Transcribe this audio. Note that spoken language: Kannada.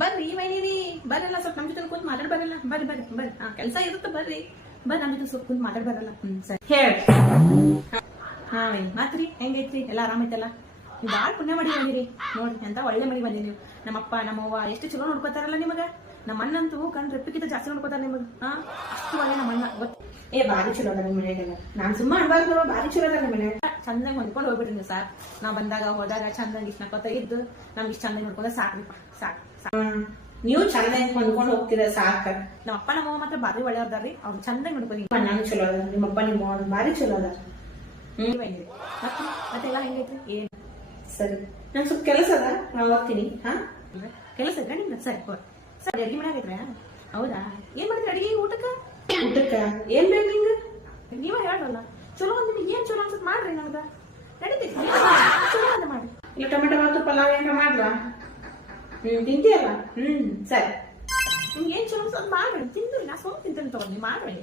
ಬರ್ರಿ ಮೈನಿರಿ ಬರಲ್ಲ ಸ್ವಲ್ಪ ನಮ್ಮ ಜೊತೆ ಕೂತ್ ಮಾತಾಡ್ ಬರಲ್ಲ ಬರ್ರಿ ಬರ್ರಿ ಬರ್ರಿ ಕೆಲಸ ಇರುತ್ತೆ ಬರ್ರಿ ನಮ್ಮ ಜೊತೆ ಸ್ವಲ್ಪ ಕೂತ್ ಮಾತಾಡ್ ಬರಲ್ಲ ಸರಿ ಹೇಳಿ ಹಾ ಮಾತ್ರಿ ಹೆಂಗೈತ್ರಿ ಎಲ್ಲ ಆರಾಮೈತಲ್ಲ ನೀವು ಭಾಳ ಪುಣ್ಯ ಮಾಡಿ ಬಂದಿರಿ ನೋಡ್ರಿ ಅಂತ ಒಳ್ಳೆ ಮನೆ ಬಂದಿ ನೀವು ನಮ್ಮಪ್ಪ ನಮ್ಮವ್ವ ಎಷ್ಟು ಚಲೋ ನೋಡ್ಕೋತಾರಲ್ಲ ನಿಮಗ ನಮ್ಮ ಅಣ್ಣಂತೂ ಕಣ್ ರೆಪ್ಪಿಗಿಂತ ಜಾಸ್ತಿ ನೋಡ್ಕೋತಾರ ನಿಮಗ ಅಷ್ಟು ಒಳ್ಳೆ ನಮ್ಮ ಅಣ್ಣ ಗೊತ್ತ ಭಾರಿ ಚಲೋ ಅದ ನಿಮ್ಮ ಮನೆಯಾಗೆಲ್ಲ ನಾನ್ ಸುಮ್ಮ ಅನ್ಬಾರ್ದು ಭಾರಿ ಚಲೋ ಅದ ನಿಮ್ಮ ಮನ್ಯಾಗ ಚಂದಂಗ್ ಹೊಂದ್ಕೊಂಡು ಹೋಗ್ಬಿಡ್ರಿ ನೀವು ಸಾಕ್ ನಾ ಬಂದಾಗ ಹೋದಾಗ ಚಂದಂಗ್ ಇಷ್ಟ ನಕ್ಕೋತ ಇದ್ದು ನಮ್ಗೆ ಇಷ್ಟ ಚಂದಂಗ್ ನೋಡ್ಕೊಂಡ ಸಾಕ್ರಿಪ್ಪ ಸಾಕ್ ನೀವು ಚಂದಂಗ್ ಹೊಂದ್ಕೊಂಡು ಹೋಗ್ತೀರ ಸಾಕ ನಮ್ಮ ಅಪ್ಪ ನಮ್ಮವ್ವ ಮಾತ್ರ ಭಾರಿ ಒಳ್ಳೆಯವ್ರದಾರ್ರಿ ಅವ್ರು ಚಂದಂಗ್ ನೋಡ್ಕೊಂಡು ನಾನು ಚಲೋ ಅದ ನಿಮ್ಮಪ್ಪ ನಿಮ್ಮ ಭಾರಿ ಚಲೋ ಅದ ಮತ್ತೆಲ್ಲ ಹೆಂಗೈತ್ರಿ ಏನ್ ಸರಿ ನನ್ ಸ್ವಲ್ಪ ಕೆಲಸ ಅದ ನಾ ಹೋಗ್ತೀನಿ ಕೆಲಸ ಇದ್ರ ನಿಮ್ಗೆ ಸರಿ ಸರಿ ಅಡ್ಗೆ ಮನೆ ಆಗೈತ್ರ ಹೌದಾ ಏನ್ ಮಾಡಿದ್ರಿ ಅಡಿಗೆ ಊಟಕ್ಕ ಏನ್ ಬೇಕು ನಿಂಗ ನೀವ ಹೇಳಲ್ಲ ಚಲೋ ಒಂದ್ ನಿಮ್ಗೆ ಏನ್ ಚಲೋ ಅನ್ಸತ್ ಮಾಡ್ರಿ ನಮ್ಗ ನಡೀತೈತಿ ಚಲೋ ಅಂತ ಮಾಡ್ರಿ ಇಲ್ಲ ಟೊಮೆಟೊ ಬಾತು ಪಲಾವ್ ಏನಾರ ಮಾಡ್ರ ತಿಂತೀಯಲ್ಲ ಸರಿ ನಿಮ್ಗೆ ಏನ್ ಚಲೋ ಅನ್ಸತ್ ಮಾಡ್ರಿ ತಿಂದ್ರಿ ನಾ ಸ್ವಲ್ಪ ತಿಂತೇನೆ ತಗೊಂಡಿ ಮಾಡ್ರಿ